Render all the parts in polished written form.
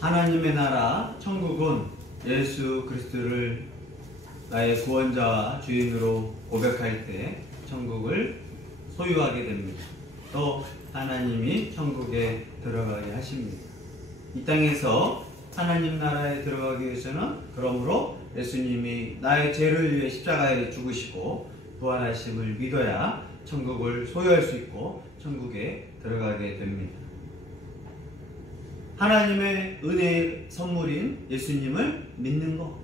하나님의 나라 천국은 예수 그리스도를 나의 구원자와 주인으로 고백할 때 천국을 소유하게 됩니다. 또 하나님이 천국에 들어가게 하십니다. 이 땅에서 하나님 나라에 들어가기 위해서는 그러므로 예수님이 나의 죄를 위해 십자가에 죽으시고 부활하심을 믿어야 천국을 소유할 수 있고 천국에 들어가게 됩니다. 하나님의 은혜의 선물인 예수님을 믿는 것.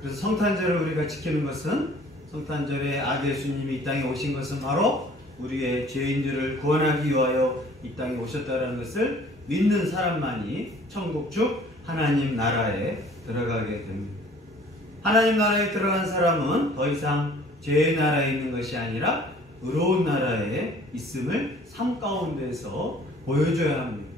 그래서 성탄절을 우리가 지키는 것은 성탄절에 아기 예수님이 이 땅에 오신 것은 바로 우리의 죄인들을 구원하기 위하여 이 땅에 오셨다는 것을 믿는 사람만이 천국 즉 하나님 나라에 들어가게 됩니다. 하나님 나라에 들어간 사람은 더 이상 죄의 나라에 있는 것이 아니라 의로운 나라에 있음을 삶 가운데서 보여줘야 합니다.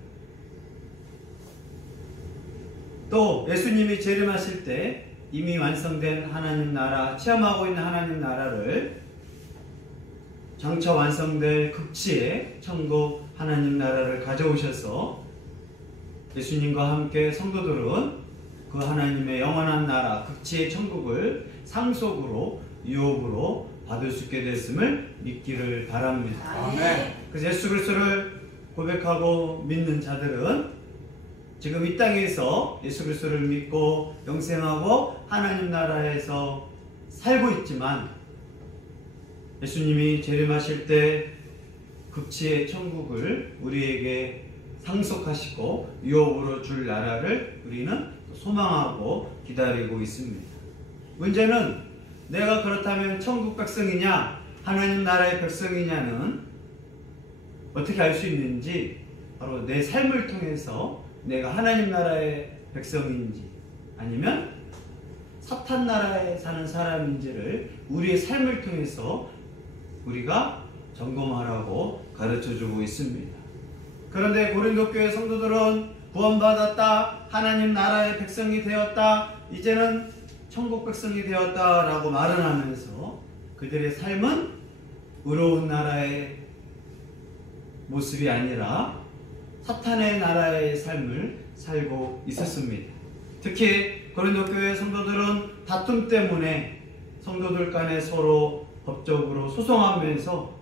또 예수님이 재림하실 때 이미 완성된 하나님 나라, 체험하고 있는 하나님 나라를 장차 완성될 극치의 천국 하나님 나라를 가져오셔서 예수님과 함께 성도들은 그 하나님의 영원한 나라, 극치의 천국을 상속으로, 유업으로 받을 수 있게 됐음을 믿기를 바랍니다. 아멘. 그래서 예수 그리스도를 고백하고 믿는 자들은 지금 이 땅에서 예수 그리스도를 믿고 영생하고 하나님 나라에서 살고 있지만 예수님이 재림하실 때 극치의 천국을 우리에게 상속하시고 유업으로 줄 나라를 우리는 소망하고 기다리고 있습니다. 문제는 내가 그렇다면 천국 백성이냐 하나님 나라의 백성이냐는 어떻게 알 수 있는지 바로 내 삶을 통해서 내가 하나님 나라의 백성인지 아니면 사탄 나라에 사는 사람인지를 우리의 삶을 통해서 우리가 점검하라고 가르쳐주고 있습니다. 그런데 고린도 교회 성도들은 구원받았다, 하나님 나라의 백성이 되었다, 이제는 천국 백성이 되었다 라고 말을 하면서 그들의 삶은 의로운 나라의 모습이 아니라 사탄의 나라의 삶을 살고 있었습니다. 특히 고린도 교회 성도들은 다툼 때문에 성도들 간에 서로 법적으로 소송하면서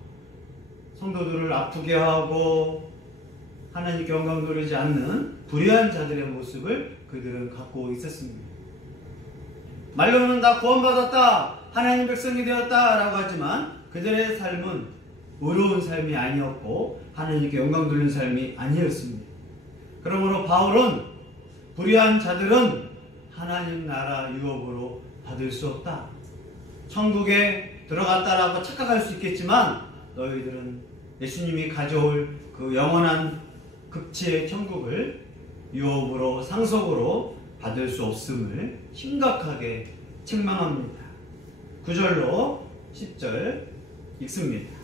성도들을 아프게 하고 하나님께 영광 돌리지 않는 불의한 자들의 모습을 그들은 갖고 있었습니다. 말로는 다 구원받았다, 하나님 백성이 되었다 라고 하지만 그들의 삶은 의로운 삶이 아니었고 하나님께 영광 돌리는 삶이 아니었습니다. 그러므로 바울은 불의한 자들은 하나님 나라 유업으로 받을 수 없다. 천국에 들어갔다라고 착각할 수 있겠지만 너희들은 예수님이 가져올 그 영원한 극치의 천국을 유업으로 상속으로 받을 수 없음을 심각하게 책망합니다. 9절로 10절 읽습니다.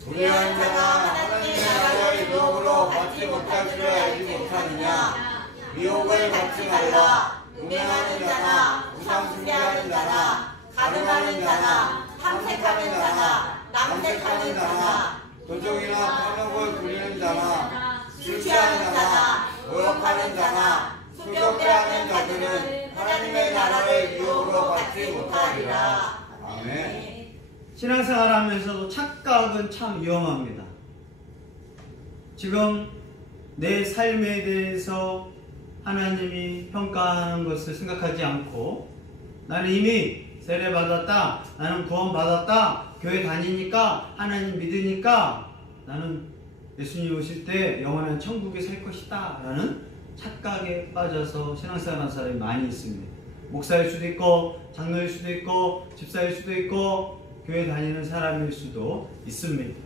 불의한 자가 하나님의 나라를 유혹으로 받지 못할 줄 알지 못하느냐. 유혹을 받지 말라. 음행하는 자나 우상 숭배하는 자나 가늠하는 자나 탐색하는 자나 남색하는 자나 도적이나 탐욕을 부리는 자나 술 취하는 자나 모욕하는 자나 수경배하는 자들은 하나님의 나라를 유혹으로 받지 못하리라. 아멘. 신앙생활 하면서도 착각은 참 위험합니다. 지금 내 삶에 대해서 하나님이 평가하는 것을 생각하지 않고 나는 이미 세례받았다, 나는 구원받았다, 교회 다니니까 하나님 믿으니까 나는 예수님 오실 때 영원한 천국에 살 것이다 라는 착각에 빠져서 신앙생활하는 사람이 많이 있습니다. 목사일 수도 있고 장로일 수도 있고 집사일 수도 있고 교회 다니는 사람일 수도 있습니다.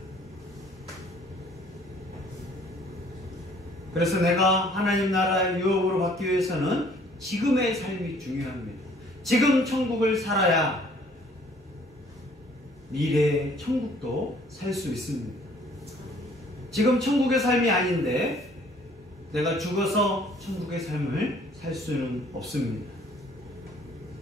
그래서 내가 하나님 나라의 유업으로 받기 위해서는 지금의 삶이 중요합니다. 지금 천국을 살아야 미래의 천국도 살 수 있습니다. 지금 천국의 삶이 아닌데 내가 죽어서 천국의 삶을 살 수는 없습니다.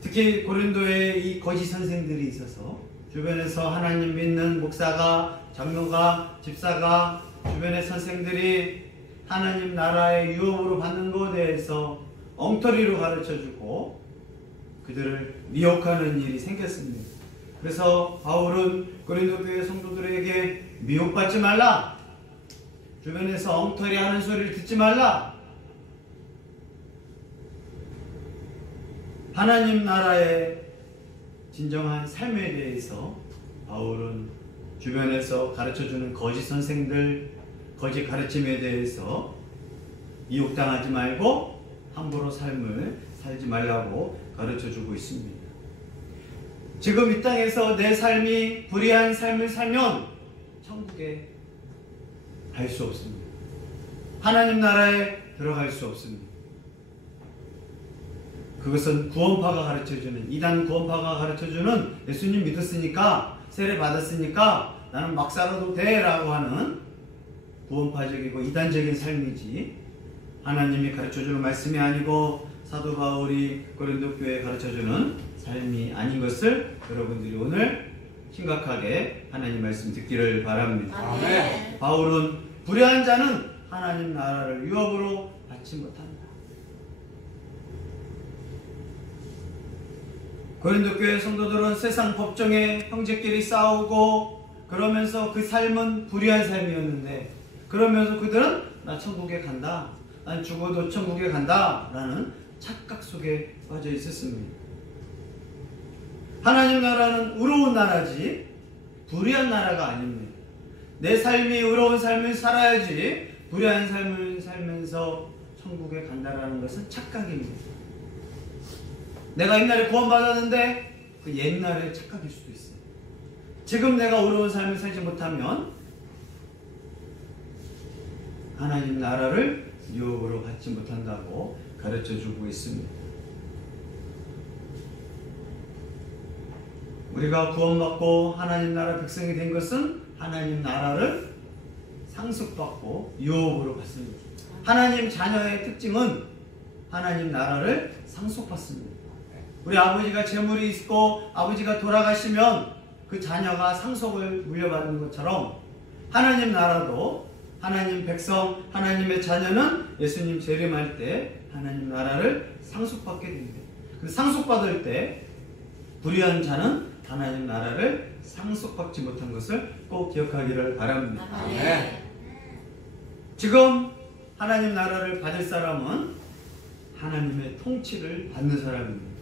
특히 고린도에 이 거짓 선생들이 있어서 주변에서 하나님 믿는 목사가, 장로가, 집사가, 주변의 선생들이 하나님 나라의 유업으로 받는 것에 대해서 대해서 엉터리로 가르쳐주고 그들을 미혹하는 일이 생겼습니다. 그래서 바울은 고린도 교회 성도들에게 미혹받지 말라, 주변에서 엉터리 하는 소리를 듣지 말라, 하나님 나라의 진정한 삶에 대해서 바울은 주변에서 가르쳐주는 거짓 선생들, 거짓 가르침에 대해서 미혹당하지 말고 함부로 삶을 살지 말라고 가르쳐주고 있습니다. 지금 이 땅에서 내 삶이 불의한 삶을 살면 천국에 갈 수 없습니다. 하나님 나라에 들어갈 수 없습니다. 그것은 구원파가 가르쳐주는, 이단 구원파가 가르쳐주는 예수님 믿었으니까, 세례 받았으니까 나는 막 살아도 돼 라고 하는 구원파적이고 이단적인 삶이지, 하나님이 가르쳐주는 말씀이 아니고 사도 바울이 고린도 교회에 가르쳐주는 삶이 아닌 것을 여러분들이 오늘 심각하게 하나님 말씀 듣기를 바랍니다. 아멘. 바울은 불의한 자는 하나님 나라를 유업으로 받지 못한다. 고린도 교회 성도들은 세상 법정에 형제끼리 싸우고 그러면서 그 삶은 불의한 삶이었는데, 그러면서 그들은 나 천국에 간다, 난 죽어도 천국에 간다 라는 착각 속에 빠져 있었습니다. 하나님 나라는 의로운 나라지 불의한 나라가 아닙니다. 내 삶이 의로운 삶을 살아야지 불의한 삶을 살면서 천국에 간다라는 것은 착각입니다. 내가 옛날에 구원받았는데 그 옛날의 착각일 수도 있어요. 지금 내가 의로운 삶을 살지 못하면 하나님 나라를 유업으로 받지 못한다고 가르쳐주고 있습니다. 우리가 구원받고 하나님 나라 백성이 된 것은 하나님 나라를 상속받고 유업으로 받습니다. 하나님 자녀의 특징은 하나님 나라를 상속받습니다. 우리 아버지가 재물이 있고 아버지가 돌아가시면 그 자녀가 상속을 물려받는 것처럼 하나님 나라도 하나님 백성, 하나님의 자녀는 예수님 재림할 때 하나님 나라를 상속받게 됩니다. 그 상속받을 때 불의한 자는 하나님 나라를 상속받지 못한 것을 꼭 기억하기를 바랍니다. 아멘. 지금 하나님 나라를 받을 사람은 하나님의 통치를 받는 사람입니다.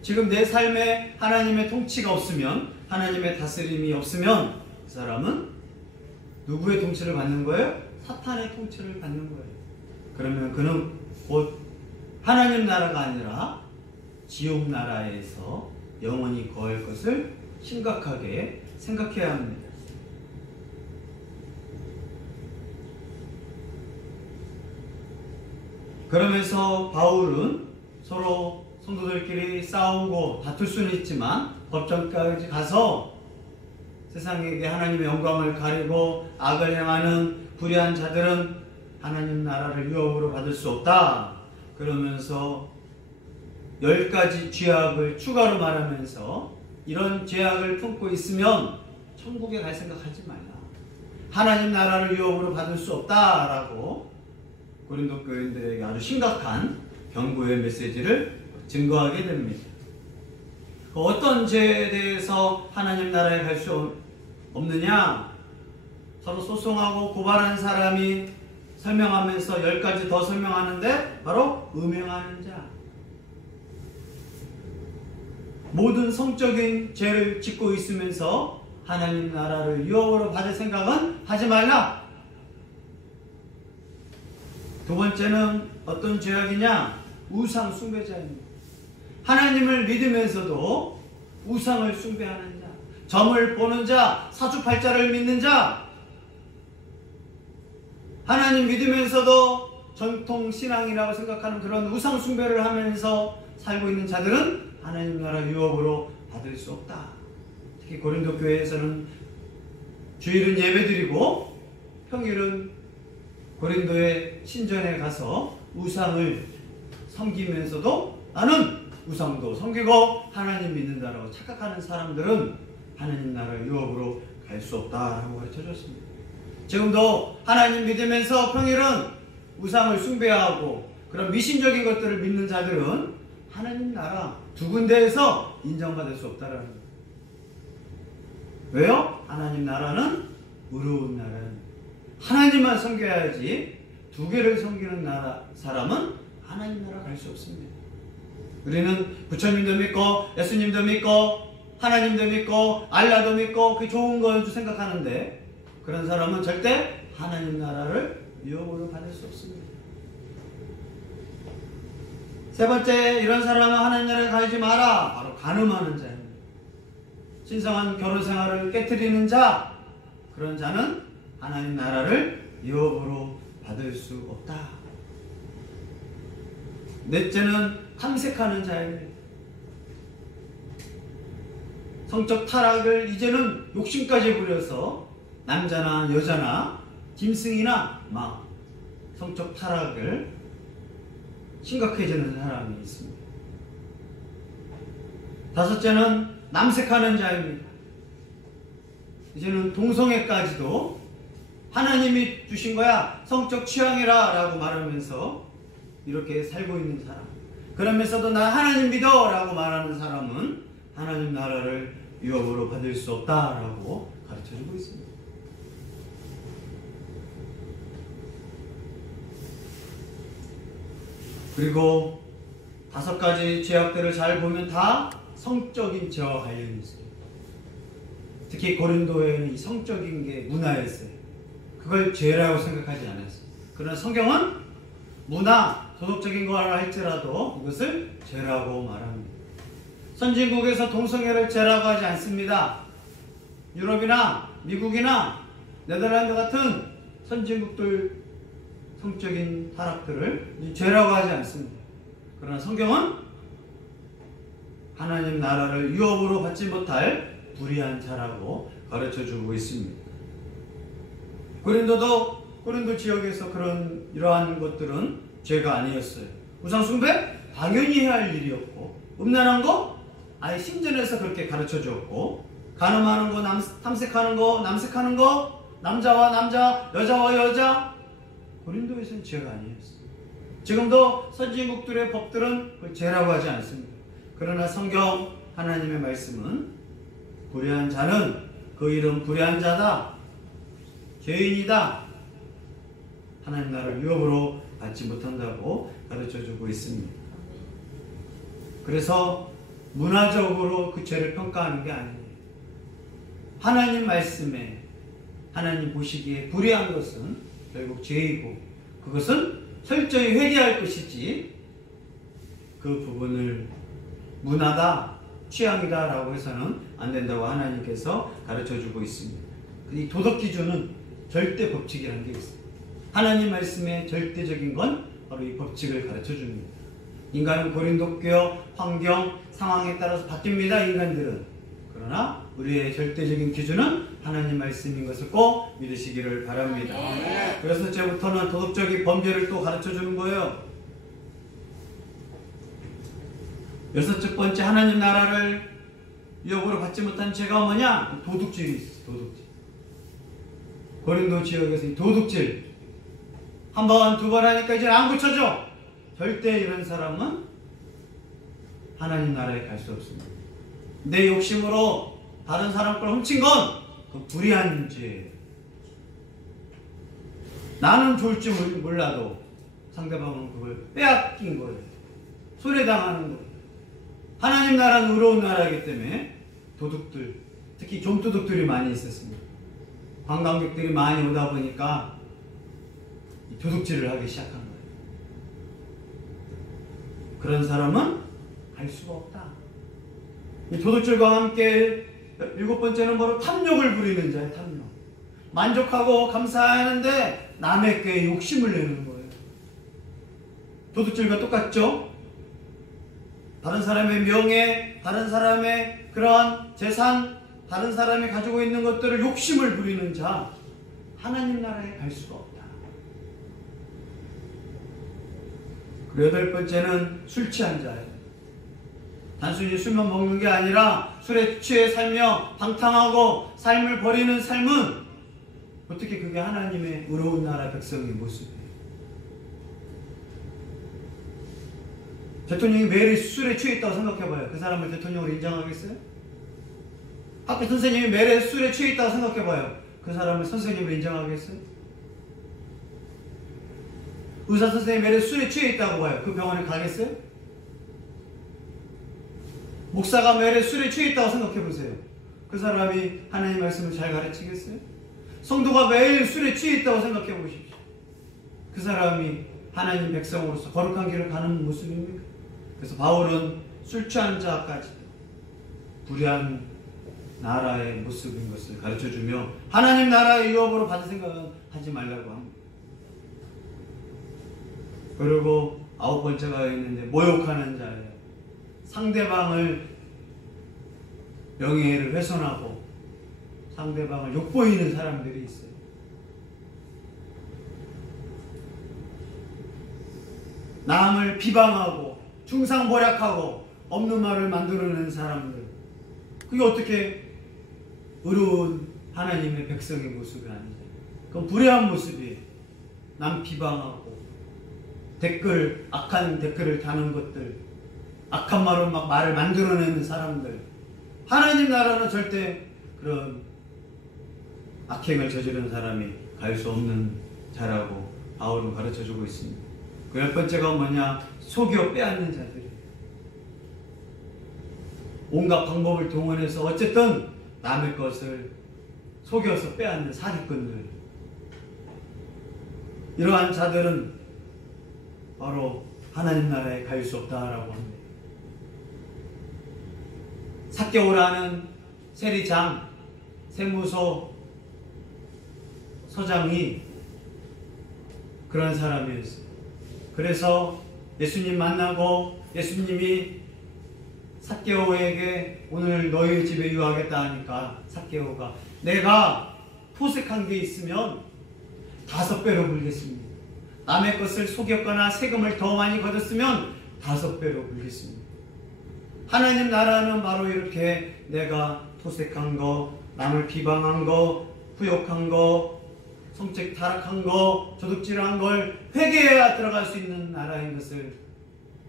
지금 내 삶에 하나님의 통치가 없으면, 하나님의 다스림이 없으면 그 사람은 누구의 통치를 받는 거예요? 사탄의 통치를 받는 거예요. 그러면 그는 곧 하나님 나라가 아니라 지옥 나라에서 영원히 거할 것을 심각하게 생각해야 합니다. 그러면서 바울은 서로 성도들끼리 싸우고 다툴 수는 있지만 법정까지 가서 세상에게 하나님의 영광을 가리고 악을 행하는 불의한 자들은 하나님 나라를 유업으로 받을 수 없다. 그러면서 10가지 죄악을 추가로 말하면서 이런 죄악을 품고 있으면 천국에 갈 생각하지 말라. 하나님 나라를 유업으로 받을 수 없다라고 고린도 교인들에게 아주 심각한 경고의 메시지를 증거하게 됩니다. 어떤 죄에 대해서 하나님 나라에 갈 수 없느냐? 서로 소송하고 고발하는 사람이 설명하면서 10가지 더 설명하는데 바로 음행하는 자. 모든 성적인 죄를 짓고 있으면서 하나님 나라를 유업으로 받을 생각은 하지 말라. 두 번째는 어떤 죄악이냐? 우상 숭배자입니다. 하나님을 믿으면서도 우상을 숭배하는 자, 점을 보는 자, 사주팔자를 믿는 자, 하나님 믿으면서도 전통신앙이라고 생각하는 그런 우상 숭배를 하면서 살고 있는 자들은 하나님 나라 유업으로 받을 수 없다. 특히 고린도 교회에서는 주일은 예배드리고 평일은 고린도의 신전에 가서 우상을 섬기면서도 나는 우상도 섬기고 하나님 믿는다라고 착각하는 사람들은 하나님 나라 유업으로 갈 수 없다라고 가르쳐줬습니다. 지금도 하나님 믿으면서 평일은 우상을 숭배하고 그런 미신적인 것들을 믿는 자들은 하나님 나라 두 군데에서 인정받을 수 없다라는 거예요. 왜요? 하나님 나라는 의로운 나라는 하나님만 섬겨야지 두 개를 섬기는 사람은 하나님 나라 갈 수 없습니다. 우리는 부처님도 믿고 예수님도 믿고 하나님도 믿고 알라도 믿고 그게 좋은 건 줄 생각하는데 그런 사람은 절대 하나님 나라를 유혹으로 받을 수 없습니다. 세 번째, 이런 사람은 하나님 나라에 가지 마라. 바로 간음하는 자입니다. 신성한 결혼 생활을 깨트리는 자, 그런 자는 하나님 나라를 유혹으로 받을 수 없다. 넷째는 탐색하는 자입니다. 성적 타락을 이제는 욕심까지 부려서 남자나 여자나 짐승이나 막 성적 타락을 심각해지는 사람이 있습니다. 다섯째는 남색하는 자입니다. 이제는 동성애까지도 하나님이 주신 거야 성적 취향이라 라고 말하면서 이렇게 살고 있는 사람, 그러면서도 나 하나님 믿어 라고 말하는 사람은 하나님 나라를 유혹으로 받을 수 없다라고 가르쳐주고 있습니다. 그리고 5가지 죄악들을 잘 보면 다 성적인 죄와 관련이 있습니다. 특히 고린도에는 이 성적인 게 문화였어요. 그걸 죄라고 생각하지 않았어요. 그러나 성경은 문화, 도덕적인 거라 할지라도 그것을 죄라고 말합니다. 선진국에서 동성애를 죄라고 하지 않습니다. 유럽이나 미국이나 네덜란드 같은 선진국들 성적인 타락들을 죄라고 하지 않습니다. 그러나 성경은 하나님 나라를 유업으로 받지 못할 불의한 자라고 가르쳐주고 있습니다. 고린도 지역에서 이러한 것들은 죄가 아니었어요. 우상숭배? 당연히 해야 할 일이었고, 음란한 거? 아예 신전에서 그렇게 가르쳐주었고, 간음하는 거, 탐색하는 거, 남색하는 거, 남자와 남자, 여자와 여자, 고린도에서는 죄가 아니었어요. 지금도 선진국들의 법들은 그걸 죄라고 하지 않습니다. 그러나 성경 하나님의 말씀은 불의한 자는 그 이름 불의한 자다, 죄인이다, 하나님 나라를 유업으로 받지 못한다고 가르쳐주고 있습니다. 그래서 문화적으로 그 죄를 평가하는 게 아니에요. 하나님 말씀에 하나님 보시기에 불의한 것은 결국 죄이고 그것은 철저히 회개할 것이지 그 부분을 문화다, 취향이다 라고 해서는 안 된다고 하나님께서 가르쳐주고 있습니다. 이 도덕 기준은 절대 법칙이라는 게 있어요. 하나님 말씀의 절대적인 건 바로 이 법칙을 가르쳐줍니다. 인간은 고린도교 환경, 상황에 따라서 바뀝니다. 인간들은. 그러나 우리의 절대적인 기준은 하나님 말씀인 것을 꼭 믿으시기를 바랍니다. 그래서 이제부터는 도덕적인 범죄를 또 가르쳐주는 거예요. 6번째, 하나님 나라를 유혹으로 받지 못한 죄가 뭐냐? 도둑질이 있어요. 도둑질. 고린도 지역에서 이 도둑질 한 번, 두 번 하니까 이제 안 고쳐져. 절대 이런 사람은 하나님 나라에 갈 수 없습니다. 내 욕심으로 다른 사람 걸 훔친 건 그 불의한 죄예요. 나는 좋을 줄 몰라도 상대방은 그걸 빼앗긴 거예요. 손해당하는 거예요. 하나님 나라는 의로운 나라이기 때문에 도둑들, 특히 좀도둑들이 많이 있었습니다. 관광객들이 많이 오다 보니까 도둑질을 하기 시작한 거예요. 그런 사람은 갈 수가 없다. 이 도둑질과 함께 7번째는 바로 탐욕을 부리는 자예요. 탐욕. 만족하고 감사하는데 남의 꾀에 욕심을 내는 거예요. 도둑질과 똑같죠? 다른 사람의 명예, 다른 사람의 그러한 재산, 다른 사람이 가지고 있는 것들을 욕심을 부리는 자, 하나님 나라에 갈 수가 없다. 그리고 8번째는 술 취한 자예요. 단순히 술만 먹는 게 아니라 술에 취해 살며 방탕하고 삶을 버리는 삶은 어떻게 그게 하나님의 의로운 나라 백성의 모습이에요. 대통령이 매일 술에 취해 있다고 생각해봐요. 그 사람을 대통령으로 인정하겠어요? 학교 선생님이 매일 술에 취해 있다고 생각해봐요. 그 사람을 선생님으로 인정하겠어요? 의사 선생님이 매일 술에 취해 있다고 봐요. 그 병원에 가겠어요? 목사가 매일 술에 취해 있다고 생각해보세요. 그 사람이 하나님 말씀을 잘 가르치겠어요? 성도가 매일 술에 취해 있다고 생각해보십시오. 그 사람이 하나님 백성으로서 거룩한 길을 가는 모습입니까? 그래서 바울은 술 취한 자까지 불의한 나라의 모습인 것을 가르쳐주며 하나님 나라의 유업으로 받을 생각은 하지 말라고 합니다. 그리고 9번째가 있는데 모욕하는 자예요. 상대방을 명예를 훼손하고 상대방을 욕보이는 사람들이 있어요. 남을 비방하고 중상모략하고 없는 말을 만들어내는 사람들, 그게 어떻게 의로운 하나님의 백성의 모습이 아니죠. 그건 불의한 모습이에요. 남 비방하고 악한 댓글을 다는 것들, 악한 말로 막 말을 만들어내는 사람들, 하나님 나라는 절대 그런 악행을 저지르는 사람이 갈 수 없는 자라고 바울은 가르쳐주고 있습니다. 그 10번째가 뭐냐? 속여 빼앗는 자들이에요. 온갖 방법을 동원해서 어쨌든 남의 것을 속여서 빼앗는 사기꾼들, 이러한 자들은 바로 하나님 나라에 갈 수 없다라고 합니다. 삭개오라는 세리장, 세무서 서장이 그런 사람이었어요. 그래서 예수님 만나고 예수님이 삭개오에게 오늘 너희 집에 유하겠다 하니까 삭개오가 내가 포색한 게 있으면 5배로 불겠습니다. 남의 것을 속였거나 세금을 더 많이 거뒀으면 5배로 불겠습니다. 하나님 나라는 바로 이렇게 내가 토색한 거, 남을 비방한 거, 후욕한 거, 성책 타락한 거, 도둑질한 걸 회개해야 들어갈 수 있는 나라인 것을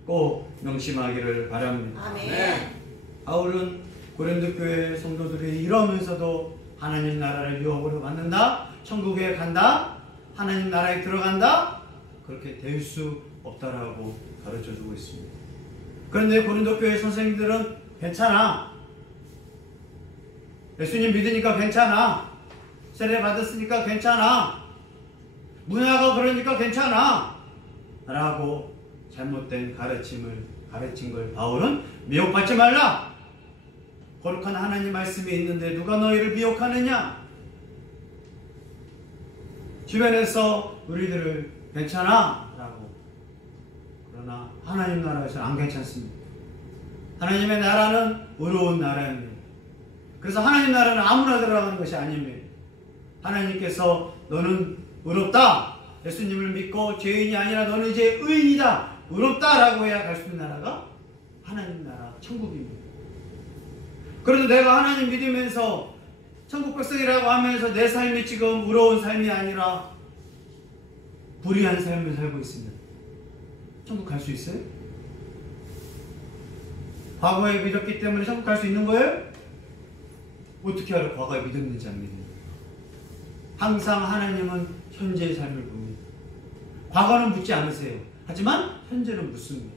꼭 명심하기를 바랍니다. 아멘. 바울은 고린도 교회 성도들이 이러면서도 하나님 나라를 유업으로 받는다, 천국에 간다, 하나님 나라에 들어간다, 그렇게 될 수 없다라고 가르쳐주고 있습니다. 그런데 고린도 교회 선생님들은 괜찮아, 예수님 믿으니까 괜찮아, 세례 받았으니까 괜찮아, 문화가 그러니까 괜찮아 라고 잘못된 가르침을 가르친 걸 바울은 미혹받지 말라, 거룩한 하나님 말씀이 있는데 누가 너희를 미혹하느냐, 주변에서 우리들을 괜찮아 라고, 그러나 하나님 나라에서는 안 괜찮습니다. 하나님의 나라는 의로운 나라입니다. 그래서 하나님 나라는 아무나 들어가는 것이 아닙니다. 하나님께서 너는 의롭다, 예수님을 믿고 죄인이 아니라 너는 이제 의인이다, 의롭다 라고 해야 갈 수 있는 나라가 하나님 나라, 천국입니다. 그래도 내가 하나님 믿으면서 천국 백성이라고 하면서 내 삶이 지금 의로운 삶이 아니라 불의한 삶을 살고 있습니다. 천국 갈 수 있어요? 과거에 믿었기 때문에 천국 갈 수 있는 거예요? 어떻게 알아 과거에 믿었는지 안 믿는지? 항상 하나님은 현재의 삶을 봅니다. 과거는 묻지 않으세요. 하지만 현재는 묻습니다.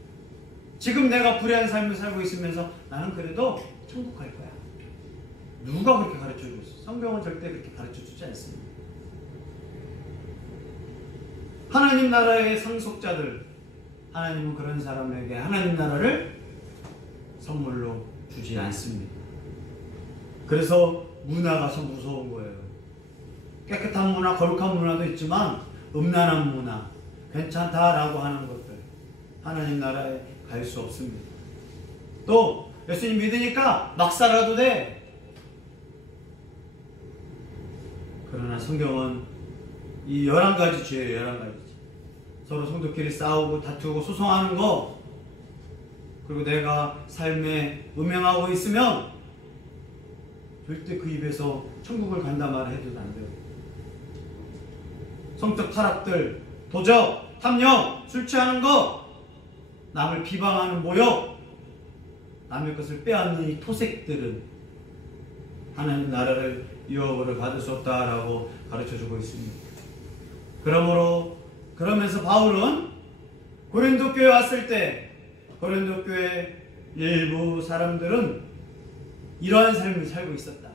지금 내가 불의한 삶을 살고 있으면서 나는 그래도 천국 갈 거야. 누가 그렇게 가르쳐주고 있어? 성경은 절대 그렇게 가르쳐주지 않습니다. 하나님 나라의 상속자들, 하나님은 그런 사람에게 하나님 나라를 선물로 주지 않습니다. 그래서 문화가 참 무서운 거예요. 깨끗한 문화, 거룩한 문화도 있지만 음란한 문화, 괜찮다라고 하는 것들, 하나님 나라에 갈 수 없습니다. 또 예수님 믿으니까 막 살아도 돼. 그러나 성경은 이 11가지 죄예요. 11가지 죄. 서로 성도끼리 싸우고 다투고 소송하는 거, 그리고 내가 삶에 음행하고 있으면 절대 그 입에서 천국을 간다 말을 해도 안 돼요. 성적 타락들, 도적, 탐욕, 술 취하는 거, 남을 비방하는 모욕, 남의 것을 빼앗는 이 토색들은 하나님 나라를 유업으로 받을 수 없다라고 가르쳐주고 있습니다. 그러면서 바울은 고린도 교회에 왔을 때 고린도 교회 일부 사람들은 이러한 삶을 살고 있었다.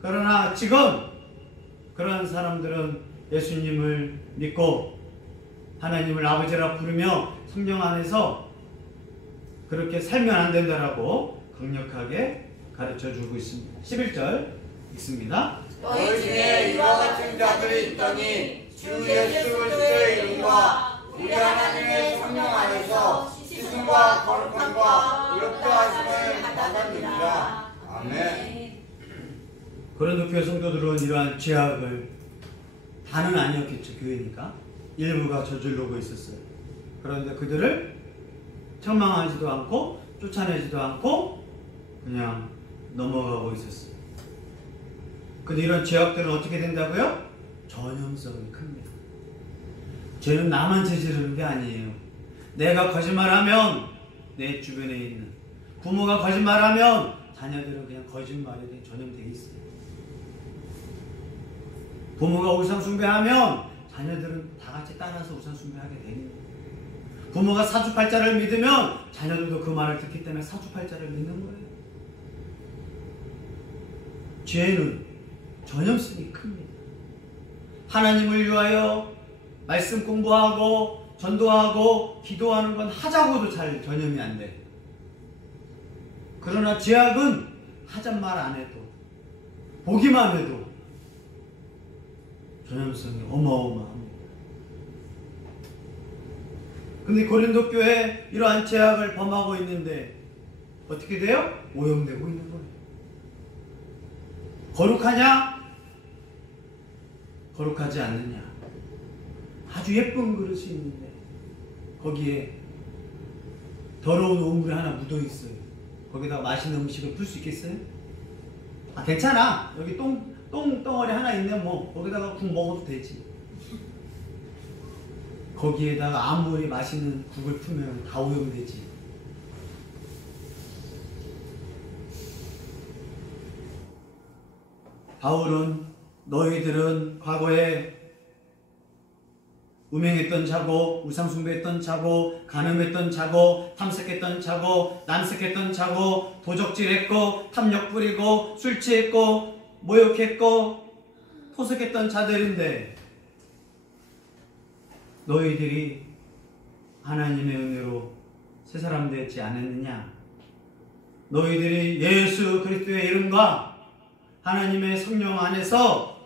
그러나 지금 그러한 사람들은 예수님을 믿고 하나님을 아버지라 부르며 성령 안에서 그렇게 살면 안 된다라고 강력하게 가르쳐주고 있습니다. 11절 읽습니다. 너희 중에 이와 같은 자들이 있더니 주 예수 그리스도의 이름과 우리 하나님의 성령 안에서 씻음과 거룩함과 의롭다 하심을 받았느니라. 아멘. 고린도 교회 성도들은 이러한 죄악을 다는 아니었겠죠. 교회니까 일부가 저지르고 있었어요. 그런데 그들을 책망하지도 않고 쫓아내지도 않고 그냥 넘어가고 있었어요. 근데 이런 죄악들은 어떻게 된다고요? 전염성이 큽니다. 죄는 나만 저지르는 게 아니에요. 내가 거짓말하면 내 주변에 있는 부모가 거짓말하면 자녀들은 그냥 거짓말에 전염되어 있어요. 부모가 우상 숭배하면 자녀들은 다 같이 따라서 우상 숭배하게 됩니다. 부모가 사주팔자를 믿으면 자녀들도 그 말을 듣기 때문에 사주팔자를 믿는 거예요. 죄는 전염성이 큽니다. 하나님을 위하여 말씀 공부하고 전도하고 기도하는 건 하자고도 잘 전염이 안 돼. 그러나 죄악은 하잔 말 안 해도 보기만 해도 전염성이 어마어마합니다. 근데 고린도 교회에 이러한 죄악을 범하고 있는데 어떻게 돼요? 오염되고 있는 거예요. 거룩하냐? 거룩하지 않느냐? 아주 예쁜 그릇이 있는데 거기에 더러운 오물이 하나 묻어 있어요. 거기다가 맛있는 음식을 풀 수 있겠어요? 아, 괜찮아. 여기 똥덩어리 하나 있네. 뭐 거기다가 국 먹어도 되지. 거기에다가 아무리 맛있는 국을 풀면 다 오염되지. 바울은 너희들은 과거에 음행했던 자고 우상숭배했던 자고 간음했던 자고 탐색했던 자고 남색했던 자고 도적질했고 탐욕 부리고 술 취했고 모욕했고 토색했던 자들인데 너희들이 하나님의 은혜로 새 사람 되지 않았느냐? 너희들이 예수 그리스도의 이름과 하나님의 성령 안에서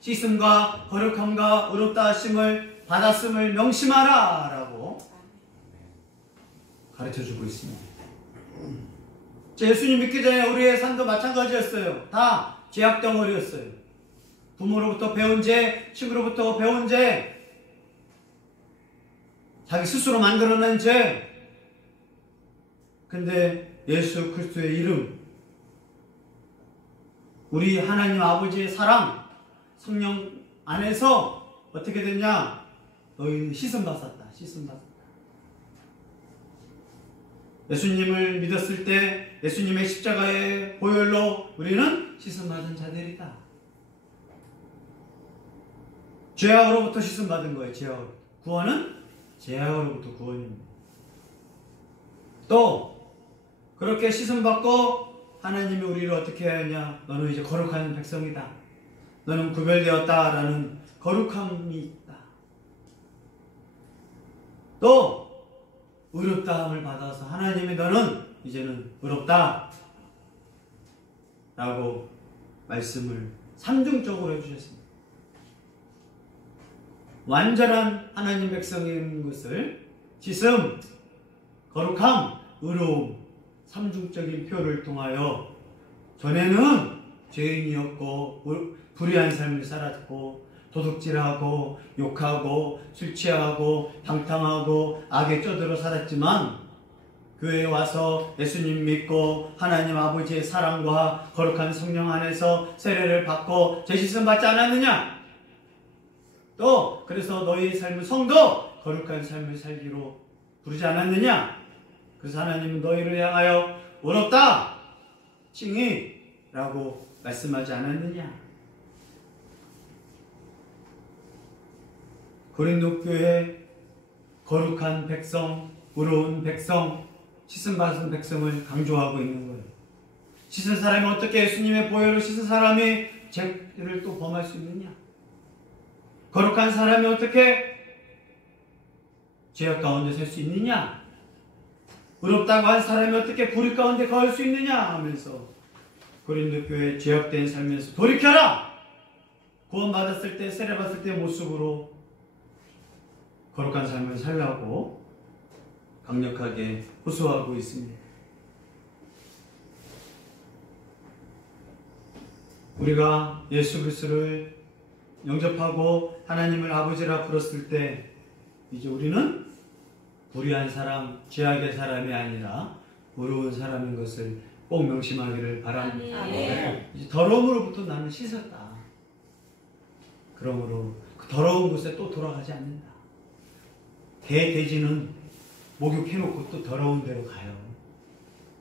씻음과 거룩함과 의롭다 하심을 받았음을 명심하라 라고 가르쳐주고 있습니다. 예수님 믿기 전에 우리의 삶도 마찬가지였어요. 다 죄악 덩어리였어요. 부모로부터 배운 죄, 친구로부터 배운 죄, 자기 스스로 만들어낸 죄. 근데 예수 그리스도의 이름, 우리 하나님 아버지의 사랑, 성령 안에서 어떻게 됐냐? 너희는 씻음받았다. 씻음받았다. 예수님을 믿었을 때 예수님의 십자가의 보혈로 우리는 씻음받은 자들이다. 죄악으로부터 씻음받은 거예요. 죄악. 구원은 죄악으로부터 구원입니다. 또 그렇게 씻음받고 하나님이 우리를 어떻게 하느냐? 너는 이제 거룩한 백성이다. 너는 구별되었다라는 거룩함이 있다. 또 의롭다함을 받아서 하나님이 너는 이제는 의롭다 라고 말씀을 삼중적으로 해주셨습니다. 완전한 하나님 백성인 것을 씻음, 거룩함, 의로움, 삼중적인 표를 통하여 전에는 죄인이었고 불의한 삶을 살았고 도둑질하고 욕하고 술 취하고 방탕하고 악에 쩌들어 살았지만 교회에 와서 예수님 믿고 하나님 아버지의 사랑과 거룩한 성령 안에서 세례를 받고 죄 씻음 받지 않았느냐? 또 그래서 너희의 삶은 성도 거룩한 삶을 살기로 부르지 않았느냐? 그래서 하나님은 너희를 향하여 의롭다 칭히 라고 말씀하지 않았느냐? 고린도 교회 거룩한 백성, 의로운 백성, 씻음받은 백성을 강조하고 있는 거예요. 씻은 사람이 어떻게 예수님의 보혈로 씻은 사람이 죄를 또 범할 수 있느냐? 거룩한 사람이 어떻게 죄악 가운데 살 수 있느냐? 의롭다고 한 사람이 어떻게 불의 가운데 거할 수 있느냐? 하면서 고린도 교회 죄악된 삶에서 돌이켜라! 구원받았을 때, 세례받았을 때 모습으로 거룩한 삶을 살라고 강력하게 호소하고 있습니다. 우리가 예수 그리스도를 영접하고 하나님을 아버지라 부렀을 때 이제 우리는 불의한 사람, 죄악의 사람이 아니라 의로운 사람인 것을 꼭 명심하기를 바랍니다. 아멘. 이제 더러움으로부터 나는 씻었다. 그러므로 그 더러운 곳에 또 돌아가지 않는다. 개, 돼지는 목욕해놓고 또 더러운 데로 가요.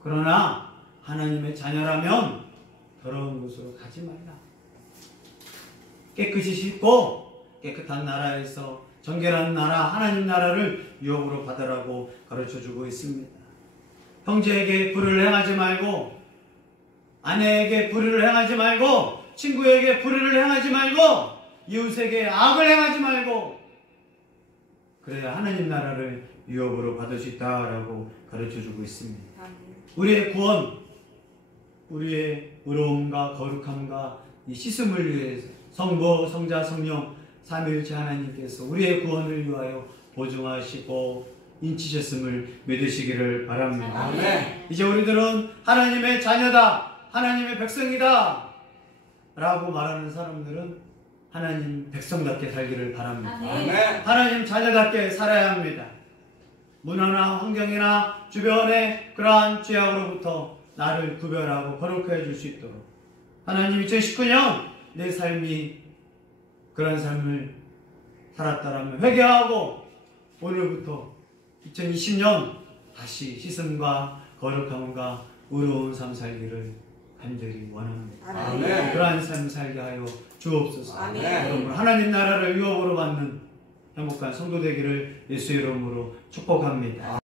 그러나 하나님의 자녀라면 더러운 곳으로 가지 말라. 깨끗이 씻고 깨끗한 나라에서 정결한 나라, 하나님 나라를 유업으로 받으라고 가르쳐주고 있습니다. 형제에게 불의를 행하지 말고, 아내에게 불의를 행하지 말고, 친구에게 불의를 행하지 말고, 이웃에게 악을 행하지 말고, 그래야 하나님 나라를 유업으로 받을 수 있다라고 가르쳐주고 있습니다. 우리의 구원, 우리의 의로움과 거룩함과 이 씻음을 위해서 성부, 성자, 성령 삼위일체 하나님께서 우리의 구원을 위하여 보증하시고 인치셨음을 믿으시기를 바랍니다. 아멘. 이제 우리들은 하나님의 자녀다, 하나님의 백성이다 라고 말하는 사람들은 하나님 백성답게 살기를 바랍니다. 아멘. 하나님 자녀답게 살아야 합니다. 문화나 환경이나 주변의 그러한 죄악으로부터 나를 구별하고 거룩해 줄 수 있도록 하나님 2019년 내 삶이 그런 삶을 살았다라면 회개하고 오늘부터 2020년 다시 씻음과 거룩함과 의로운 삶 살기를 간절히 원합니다. 아멘. 그러한 삶 살게 하여 주옵소서. 아멘. 여러분 하나님 나라를 유업으로 받는 행복한 성도 되기를 예수의 이름으로 축복합니다.